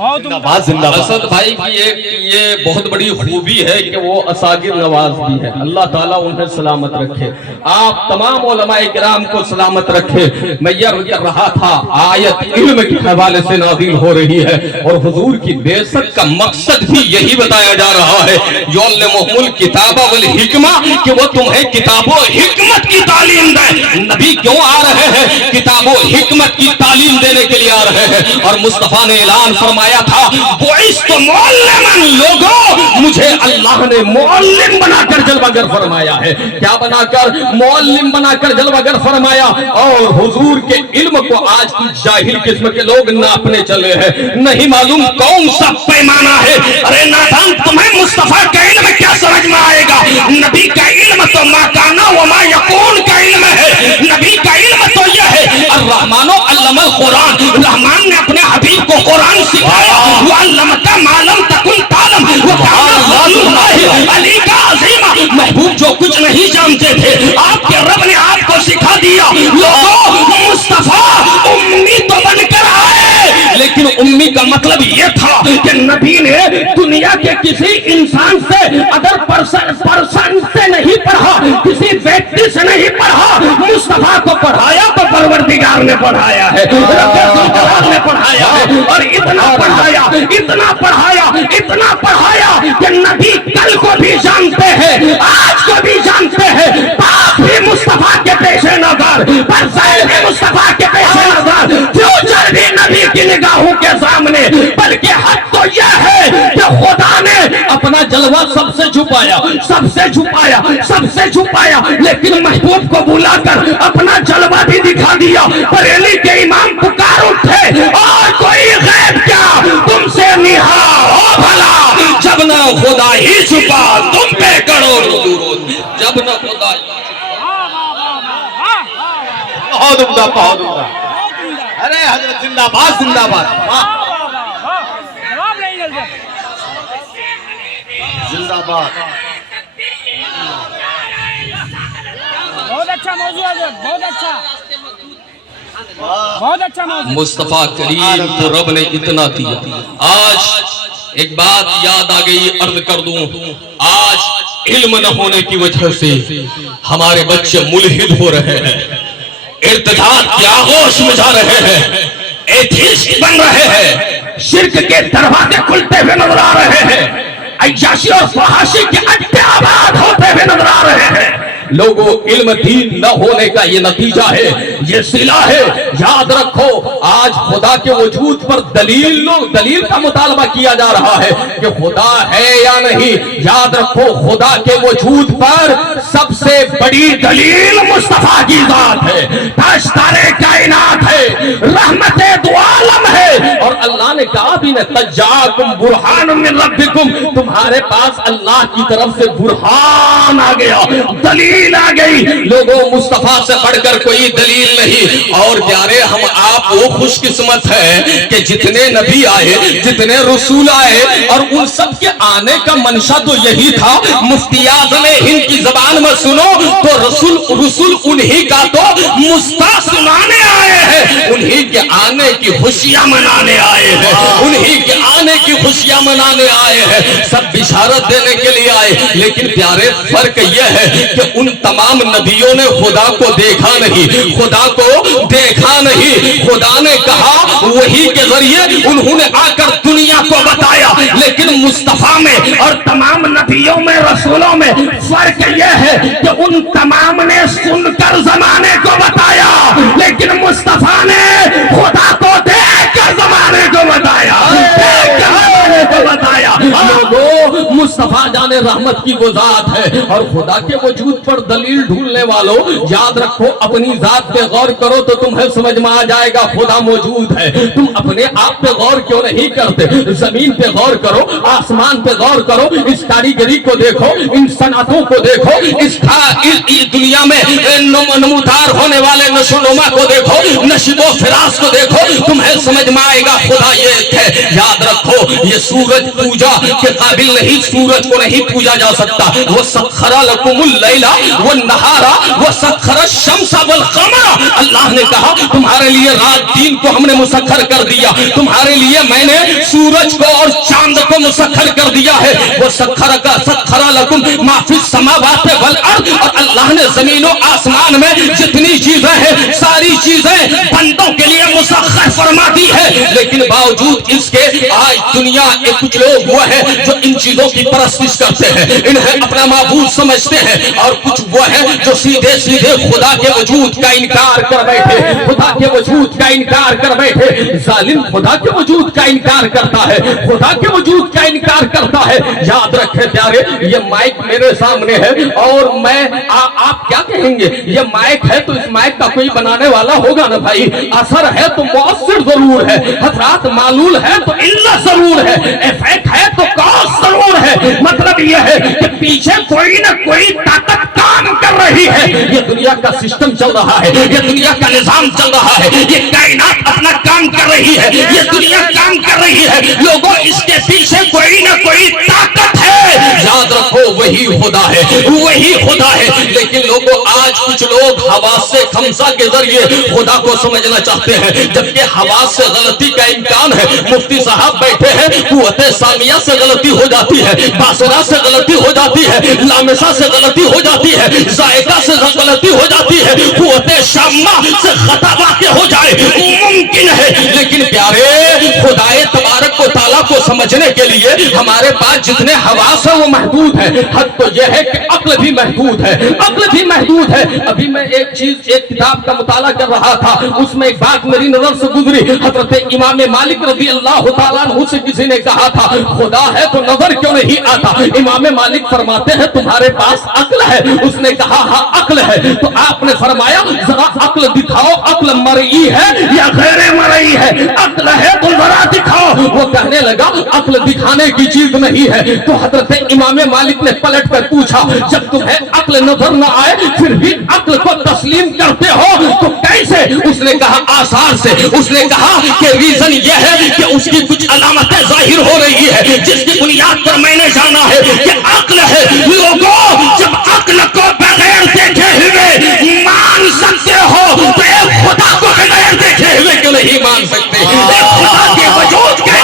اسد بھائی کی ایک یہ بہت بڑی خوبی ہے کہ وہ اساگر نواز بھی ہے. اللہ تعالیٰ انہیں سلامت رکھے, آپ تمام علماء کرام کو سلامت رکھے. میں یہ کر رہا تھا آیت علم کے حوالے سے نازل ہو رہی ہے اور حضور کی بعثت کا مقصد بھی یہی بتایا جا رہا ہے یعلمہم الکتاب والحکمہ, کہ وہ تمہیں کتاب و حکمت کی تعلیم دے. نبی کیوں آ رہے ہیں؟ کتاب و حکمت کی تعلیم دینے کے لیے آ رہے ہیں. اور مصطفیٰ نے اعلان فرمایا تھا بعثت معلما, لوگوں مجھے اللہ نے معلم بنا کر جلوہ گر فرمایا ہے. کیا بنا کر؟ معلم بنا کر جلوہ گر فرمایا. اور حضور کے علم کو آج کی جاہل قسم کے لوگ ناپنے چلے ہیں. نہیں معلوم کون سا پیمانہ ہے. ارے نادان, تمہیں مصطفیٰ کا علم کیا سمجھ میں آئے گا؟ نبی کا علم تو ما کانا وما یکون کا علم ہے. نبی کا علم تو یہ ہے الرحمن علم القرآن, رحمان نے اپنے حبیب کو قرآن سکھایا. وعلمک ما لم تکن تعلم وکان فضل اللہ علیک عظیما. محبوب جو کچھ نہیں جانتے تھے آپ کے رب نے آپ کو سکھا دیا. لوگوں مصطفیٰ امی تو بن کر آئے, لیکن امی کا مطلب یہ تھا کہ نبی نے دنیا کے کسی انسان سے ادر پرسن سے نہیں پڑھا, کسی ویکتی سے نہیں پڑھا. مصطفیٰ کو پڑھایا تو پروردگار نے پڑھایا ہے, رب نے پڑھایا ہے. اور اتنا پڑھایا, اتنا پڑھایا, اتنا پڑھایا کہ نبی کل کو بھی جانتے ہیں, آج کو بھی جانتے ہیں. پاس بھی مصطفیٰ کے پیش نظر, برزائل بھی مصطفیٰ کے پیش نظر, فیوچر بھی نبی کی نگاہوں کے سامنے. بلکہ حد تو یہ ہے کہ خدا نے اپنا جلوہ سب سے چھپایا, سب سے چھپایا, سب سے چھپایا, لیکن محبوب کو بلا کر اپنا جلوہ بھی دکھا دیا. بریلی کے امام پکار اٹھے, اور کوئی غیب کیا تم سے نہا ہو بھلا, جب نہ خدا ہی چھپا تم پہ کروڑ درود. جب نہ خدا ہی بہت عمدہ, بہت عمدہ. ارے حضرت زندہ باد, زندہ باد, زندہ باد. بہت اچھا موضوع ہے, بہت اچھا, بہت اچھا موضوع. مصطفیٰ کریم کو رب نے اتنا دیا. آج ایک بات یاد آ گئی, عرض کر دوں. آج علم نہ ہونے کی وجہ سے ہمارے بچے ملحد ہو رہے ہیں, ارتداد کی آغوش میں جا رہے ہیں, ایتھیسٹ بن رہے ہیں, شرک کے دروازے کھلتے ہوئے نظر آ رہے ہیں, عیاشی اور فحاشی کے اڈے آباد ہوتے ہوئے نظر آ رہے ہیں. لوگوں, علم دین نہ ہونے کا یہ نتیجہ ہے, یہ صلہ ہے. یاد رکھو, آج خدا کے وجود پر دلیل کا مطالبہ کیا جا رہا ہے کہ خدا ہے یا نہیں. یاد رکھو, خدا کے وجود پر سب سے بڑی دلیل مصطفیٰ کی ذات ہے, تاجدار کائنات ہے, رحمت دو عالم ہے. اور اللہ نے کہا بھی نہ تجاکم برہان من ربکم, تمہارے پاس اللہ کی طرف سے برہان آ گیا, دلیل آ گئی. لوگوں, مصطفیٰ سے بڑھ کر کوئی دلیل نہیں. اور پیارے, ہم آپ وہ خوش قسمت ہیں کہ جتنے نبی آئے, جتنے رسول آئے, اور ان سب کے آنے کا منشا تو یہی تھا. مفتی اعظم ہند کی زبان میں سنو تو رسول انہی کا تو مستا سنانے آئے ہیں, انہی کے آنے کی خوشیاں منانے آئے ہیں, انہی کے آنے کی خوشیاں منانے آئے ہیں. سب بشارت دینے کے لیے آئے. لیکن پیارے, فرق یہ ہے کہ ان تمام نبیوں نے خدا کو دیکھا نہیں, خدا کو دیکھا نہیں. خدا نے کہا, وہی کے ذریعے انہوں نے آ کر دنیا کو بتایا. لیکن مصطفیٰ میں اور تمام نبیوں میں, رسولوں میں فرق یہ ہے کہ ان تمام نے سن کر زمانے کو بتایا, لیکن مصطفیٰ نے خدا کو دیکھ کر زمانے کو بتایا, دیکھ کر زمانے کو بتایا. لوگوں, مصطفیٰ جان رحمت کی وہ ذات ہے. اور خدا کے وجود پر دلیل ڈھونڈنے والوں, یاد رکھو, اپنی ذات پہ غور کرو تو تمہیں سمجھ میں آ جائے گا خدا موجود ہے. تم اپنے آپ پہ غور کیوں نہیں کرتے؟ زمین پہ غور کرو, آسمان پہ غور کرو, اس کاریگری کو دیکھو, ان صنعتوں کو دیکھو, اس دنیا میں نمودار ہونے والے نشو نما کو دیکھو, نشیب و فراز کو دیکھو, تمہیں سمجھ میں آئے گا خدا یہ ہے. یاد رکھو, یہ सूरज पूजा के काबिल नहीं, सूरज को नहीं पूजा जा सकता। वो सखरा लकुमुल लैला व नहारा व सखरा शम्सा वल कमरा, अल्लाह ने कहा तुम्हारे लिए रात दिन को हमने मुसख्खर कर दिया, तुम्हारे लिए मैंने सूरज को और चांद को मुसख्खर कर दिया है। वो सखरा लकुम माफिस समावात वल अर्द, और अल्लाह ने जमीनों आसमान में जितनी चीजें हैं सारी चीजें बंदों के लिए मुसख्खर फरमा दी है। लेकिन बावजूद इसके आज दुनिया के कुछ लोग वो है जो इन चीजों की परस्तिश करते हैं, इन्हें अपना माबूद समझते हैं, और कुछ वो है जो सीधे सीधे खुदा के वजूद का इनकार कर बैठे, खुदा के वजूद का इनकार कर बैठे। जालिम खुदा के वजूद का इनकार करता है, खुदा के वजूद का इनकार करता है। याद रखे प्यारे, ये माइक मेरे सामने है और मैं आप क्या कहेंगे, ये माइक है तो इस माइक का कोई बनाने वाला होगा ना भाई। असर है तो मुअस्सिर जरूर है, हजरात मालूल है तो इल्लत जरूर है, इफेक्ट है तो कॉज जरूर है। मतलब ये है कि पीछे कोई ना कोई ताकत काम कर रही है। ये दुनिया का सिस्टम चल रहा है, ये दुनिया का निजाम चल रहा है, ये कायनात अपना काम कर रही है, ये दुनिया काम कर रही है। लोगों इसके पीछे कोई ना कोई ताकत है। याद रखो वही खुदा है, वही खुदा है। लेकिन लोगों आज कुछ लोग हवास से खमसा के जरिए खुदा को समझना चाहते हैं, जबकि हवास से गलती का इम्कान है। मुफ्ती साहब बैठे हैं, कुव्वते सामिया से गलती हो जाती है, बासरा से गलती हो जाती है, लामिसा से गलती हो जाती है, जायका से गलती हो जाती है, कुव्वते शामा से खता वाक़या हो जाए मुमकिन है। लेकिन प्यारे खुदाए तबारक व तआला को समझने के लिए हमारे पास जितने हवास है वो महदूद है। हद तो यह है कि अक्ल भी महदूद है, अक्ल भी महदूद है। अभी मैं एक किताब का मुताला कर रहा था, उसमें एक बात मेरी नजर से गुजरी। हजरत इमाम मालिक रज़ी अल्लाह तआला अन्हु से किसी ने कहा था खुदा है तो नजर क्यों नहीं आता। इमाम मालिक फरमाते हैं तुम्हारे पास अक्ल है। उसने कहा हाँ अक्ल है। तो आपने फरमाया जरा अक्ल दिखाओ, अक्ल मरई है या गैर मरई है, अक्ल है तो जरा दिखाओ। वो कहने लगा अक्ल दिखाने की चीज नहीं है। तो हजरत इमाम मालिक ने पलट कर पूछा जब तुम्हें अक्ल नजर न आए फिर भी अक्ल को तस्लीम करते हो तो कैसे। उसने कहा आसार से। उसने कहा कि रीजन यह है कि उसकी कुछ अलामतें जाहिर हो रही है जिसकी बुनियाद पर मैंने जाना है कि अक्ल है। लोगों जब अक्ल को बगैर देखे हुए मान सकते हो तो एक खुदा को बगैर देखे हुए क्यों नहीं मान सकते। एक खुदा के वजूद के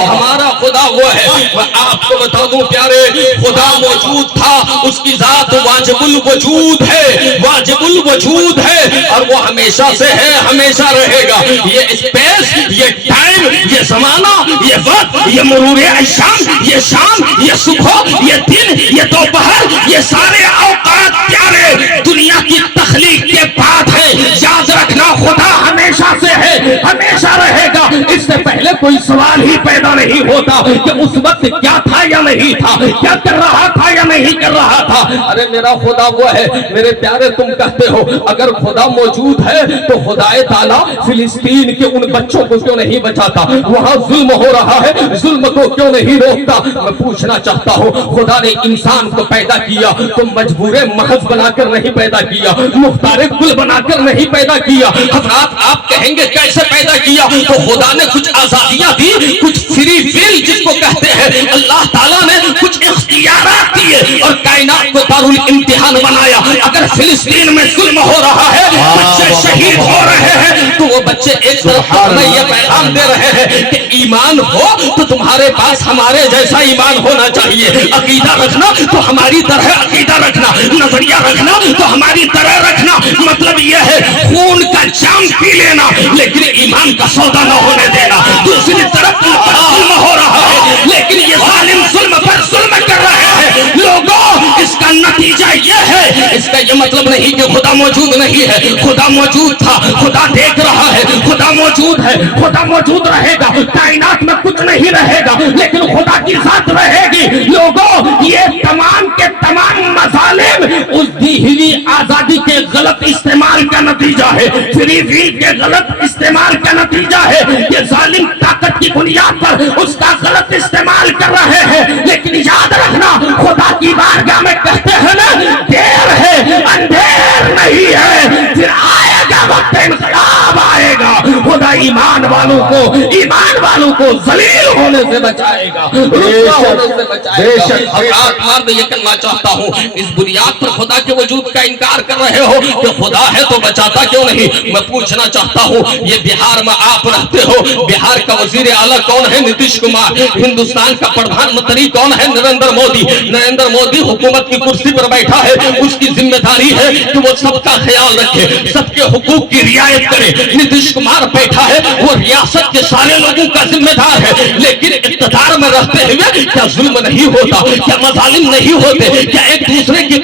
हमारा खुदा वो है। मैं आपको बता दूं प्यारे, खुदा मौजूद था, उसकी जात वाजिबुल वजूद है, वाजिबुल वजूद है और वो हमेशा से है, हमेशा रहेगा। ये स्पेस, ये टाइम, ये जमाना, ये वक्त, ये मरूर अशाम, ये शाम, ये सुबह, ये दिन, ये दोपहर, ये सारे औकात प्यारे दुनिया की तख्लीक के बाद है। याद रखना खुदा हमेशा से है, हमेशा रहेगा। इससे पहले कोई सवाल ही पैदा नहीं होता कि उस वक्त क्या था या नहीं था, क्या कर रहा था या नहीं कर रहा था। अरे मेरा खुदा वो है। मेरे प्यारे तुम कहते हो अगर खुदा मौजूद है तो खुदाए ताला फिलिस्तीन के उन बच्चों को क्यों नहीं बचाता, वहां जुल्म हो रहा है, जुल्म को क्यों नहीं रोकता। मैं पूछना चाहता हूँ खुदा ने इंसान को पैदा किया तो मजबूरे महज बनाकर नहीं पैदा किया, मुख्तारे कुल बनाकर नहीं पैदा किया। हजरात आप कहेंगे कैसे पैदा किया, तो खुदा ने कुछ आजादियां दी, कुछ फ्री विल जिसको कहते हैं, अल्लाह ताला ने कुछ इख्तियारात दिए और कायनात को दारुल इम्तिहान बनाया। अगर फिलिस्तीन में जुल्म हो रहा है, बच्चे शहीद हो रहे हैं, तो वो बच्चे एक तरफ ये पैगाम दे रहे हैं कि ईमान हो तो तुम्हारे पास हमारे जैसा ईमान होना चाहिए, अकीदा रखना तो हमारी तरह अकीदा रखना, नजरिया रखना तो हमारी तरह रखना। मतलब यह है खून का जाम पी लेना लेकिन ईमान का सौदा न होने देना। दूसरी तरफ जुल्म हो रहा है लेकिन ये जालिम जुल्म पर जुल्म कर रहे हैं। लोगों इसका नतीजा यह है, इसका ये मतलब नहीं कि खुदा मौजूद नहीं है, खुदा मौजूद था, खुदा देख रहा है, खुदा मौजूद है, खुदा मौजूद रहेगा। कायनात में कुछ नहीं रहेगा लेकिन खुदा की जात रहेगी। लोगों ये तमाम के तमाम मजालिम उस दी हुई आजादी के गलत इस्तेमाल का नतीजा है, फ्री विल के गलत इस्तेमाल का नतीजा है। ये जालिम ताकत की बुनियाद पर उसका गलत इस्तेमाल कर रहे हैं। लेकिन याद रखना खुदा की बारगाह में कहते हैं ना देर है अंधेर नहीं है, फिर आएगा आएगा, वक्त इनकलाब आएगा। खुदा ईमान वालों को जलील होने से बचाएगा, रुस्वा होने से बचाएगा। हज़रात मर्द ये कहना चाहता हूँ, इस बुनियाद पर खुदा के वजूद का इनकार कर रहे हो कि खुदा है तो बचाता क्यों नहीं? मैं पूछना चाहता हूँ, ये बिहार में आप रहते हो, बिहार का वजीर आला कौन है? नीतीश कुमार। हिंदुस्तान का प्रधानमंत्री कौन है? नरेंद्र मोदी। नरेंद्र मोदी हुकूमत की कुर्सी पर बैठा है, उसकी जिम्मेदारी है कि वो सबका ख्याल रखे, सबके हुकूक की रियायत करे। नीतीश कुमार बैठा है, वो रियासत के सारे लोगों का जिम्मेदार है, लेकिन इक़्तिदार में रहते हुए क्या जुल्म नहीं होता? क्या मजालिम नहीं होते? क्या एक दूसरे के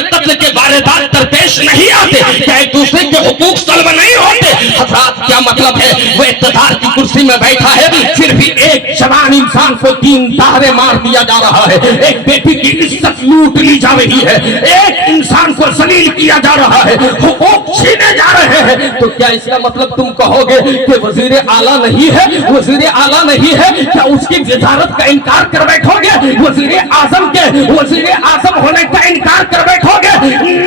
कत्ल के वारदात दरपेश नहीं आते? क्या एक दूसरे के हुकूक सल्ब नहीं होते? हज़रात क्या मतलब है? वो इक़्तिदार की कुर्सी में बैठा है, फिर भी एक जवान इंसान को 3 तारे मार दिया जा रहा है, एक बेटी की इज्जत लूट ली जा रही है, एक इंसान को जलील किया जा रहा है, हुकूक छीने जा रहे हैं। तो क्या इसका मतलब तुम कहोगे कि वजीर आला नहीं है? वजीर आला नहीं है, क्या उसकी वजारत का इनकार कर बैठोगे? वजीर आजम होने का इनकार कर बैठोगे?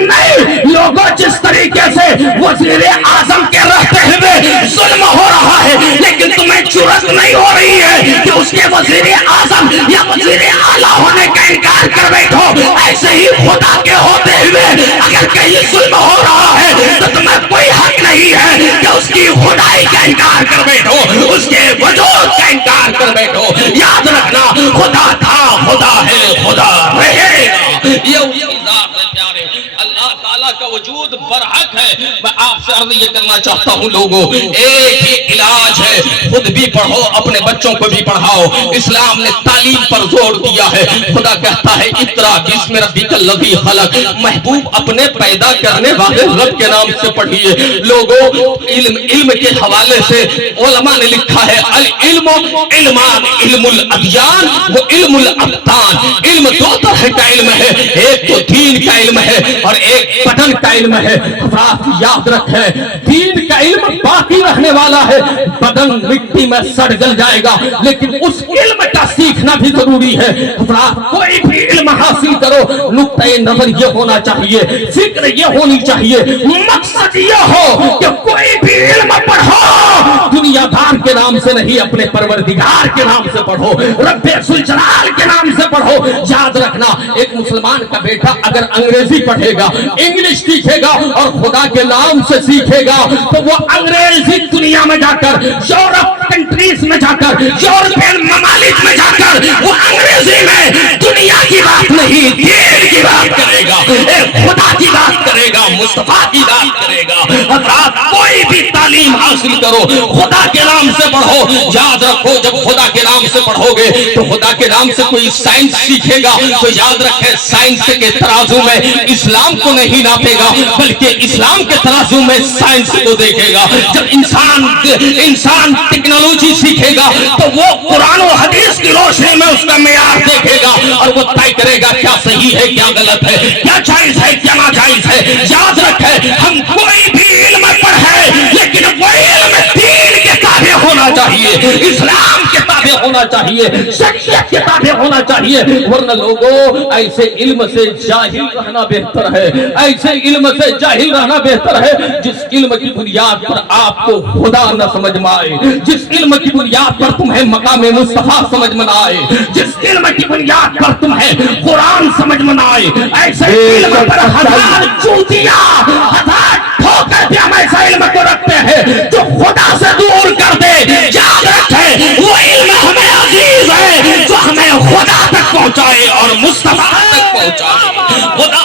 नहीं लोगों, जिस तरीके से वजीर आजम के रहते हुए जुल्म हो रहा है, लेकिन तुम्हें जुर्रत नहीं हो रही है कि उसके वजीर आजम या वजीर आला होने का इनकार कर बैठो। ऐसे ही खुदा के होते हुए अगर कहीं जुल्म हो रहा है तो तुम्हें कोई हक नहीं है कि उसकी खुदाई का इनकार कर बैठो, उसके वजूद का इनकार कर बैठो। याद रखना, खुदा था, खुदा है, खुदा रहेगा। ये उसकी जात है प्यारे, अल्लाह ताला का वजूद बरहक है। मैं आपसे अर्ज ये करना चाहता हूँ लोगों, एक ही इलाज है, खुद भी पढ़ो, अपने बच्चों को भी पढ़ाओ। इस्लाम ने तालीम पर जोर दिया है। खुदा कहता है इक़रा बिस्मि रब्बिकल लज़ी खलक़, महबूब अपने पैदा करने वाले रब के नाम से पढ़िए। लोगों, इल्म के हवाले से उलमा ने लिखा है अल इल्मु इल्मान, इल्मुल अदियान व इल्मुल अब्दान। इल्म 2 तरह का इल्म है, एक तो दीन का इल्म है और एक बदन का इल्म है। आप याद रखें, दीन का इल्म बाकी रहने वाला है, बदन मिट्टी में सड़ गल जाएगा, लेकिन उस इल्म का सीखना भी जरूरी है। कोई भी इल्म हासिल करो, नुक्ते नजर ये होना चाहिए, फिक्र ये होनी चाहिए, मकसद ये हो कि कोई भी इल्म पढ़ो दुनियादार के नाम से नहीं, अपने परवरदिगार के नाम से पढ़ो, रब्बे जुल जलाल के नाम से पढ़ो। याद रखना, एक मुसलमान का बेटा अगर अंग्रेजी पढ़ेगा, इंग्लिश सीखेगा और खुदा के नाम से सीखेगा, तो वो अंग्रेजी दुनिया में जाकर, यूरोप कंट्रीज में जाकर, यूरोपियन ममालिक में जाकर वो अंग्रेजी में दुनिया की बात नहीं, दीन की बात करेगा, खुदा की बात करेगा, मुस्तफा की बात करेगा। हज़रात, कोई भी तालीम हासिल करो, खुदा के नाम से पढ़ो। याद रखो, जब खुदा के नाम से पढ़ोगे तो खुदा के नाम से कोई साइंस सीखेगा तो याद रखे, साइंस के तराजू में इस्लाम को नहीं नापेगा, बल्कि इस्लाम के तराजू में साइंस को देखेगा। जब इंसान टेक्नोलॉजी सीखेगा तो वो कुरान और हदीस की रोशनी में उसका मेयार देखेगा और वो तय करेगा क्या सही है, क्या गलत है, क्या जायज है, क्या नाजायज है। याद रखे, हम कोई भी इल्म पढ़े, लेकिन वो इल्म दीन के ताबे होना चाहिए, इस्लाम के ताबे होना चाहिए, शरीयत के ताबे होना चाहिए। वरना लोगों, ऐसे इल्म से जाहिल रहना बेहतर है, ऐसे इल्म से जाहिल रहना बेहतर है जिस इल्म की बुनियाद पर आपको खुदा न समझ में आए, जिस इल्म की बुनियाद पर तुम्हें मकाम मुस्तफा समझ में ना आए, जिस इल्म की बुनियाद पर तुम्हें कुरान समझ में ना आए। ऐसे इल्म पर हजार चूतियां, हजार ठोकर भी हम ऐसा इल्म को रखते हैं जो खुदा से दूर कर दे। याद रखें, वो इल्म हमें अजीज है जो हमें खुदा तक पहुंचाए और मुस्तफा तक पहुंचाए। खुदा